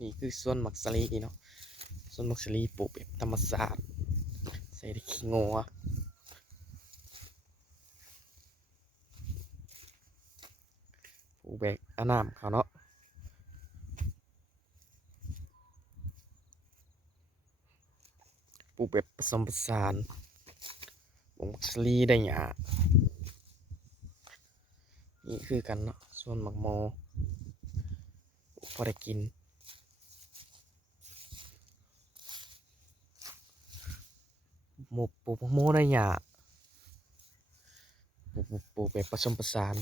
นี่คือสวนมักสลีเนาะสวนมักสลีปลูกแบบธรรมชาติใส่ขี้งัวปลูกแบบอาน้ำเขาเนาะปลูกแบบผสมผสานปลูกมักสลีได้หยานี่คือกันเนาะสวนมักโมพอได้กินหมูปลูกมักโมได้หยาปลูกแบบผสมผสาน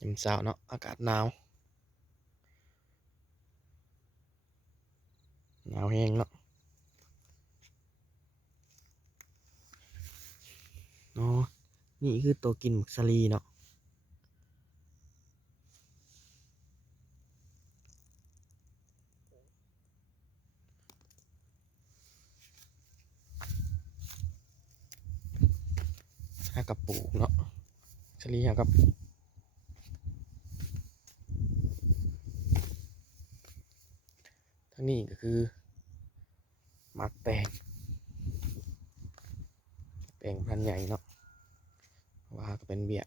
ยามเช้าเนาะอากาศหนาวแห้งเนาะเนาะนี่คือตัวกินมักสลีเนาะหากระปลูกเนาะสลีหากระปลูกทั้งนี้ก็คือหมักแตงพันธุ์ใหญ่เนาะว่าก็เป็นเบี้ย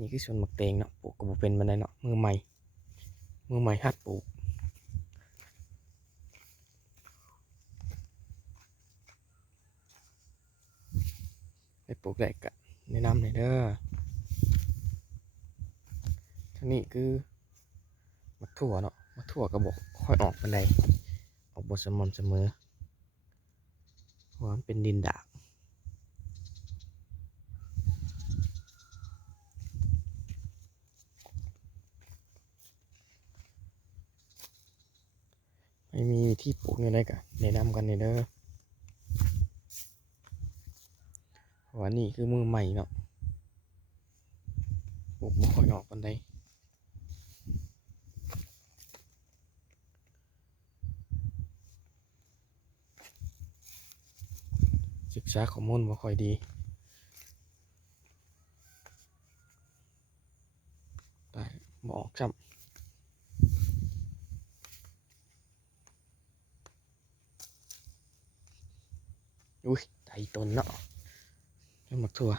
นี่คือสวนหมักแตงเนาะปลูกก็บ่เป็นบันไดเนาะมือใหม่หัดปลูกไปปลูกได้กะแนะนำเลยเด้อทั้งนี้คือมักถั่วเนาะมักถั่วก็บอกค่อยออกบันไดออกบ่สม่ำเสมอเพราะว่ามันเป็นดินดากไม่มีที่ปลูกเนี่ยได้กะแนะนำกันเลยเด้อเพราะว่านี่คือมือใหม่เนาะปลูกบ่ค่อยออกบันไดศึกษาข้อมูลบ่ค่อยดีได้บ่ออกซ้ำอุ้ยไถต้นเนาะแล้วมักถั่ว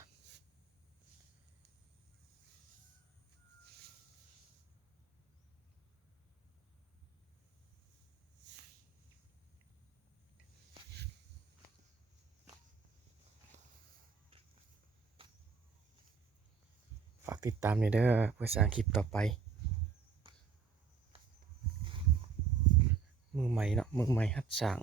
ฝากติดตามเลยเด้อเพื่อสร้างคลิปต่อไปมือใหม่เนาะมือใหม่หัดสร้าง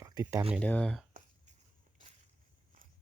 ฝากติดตามเลยเด้อ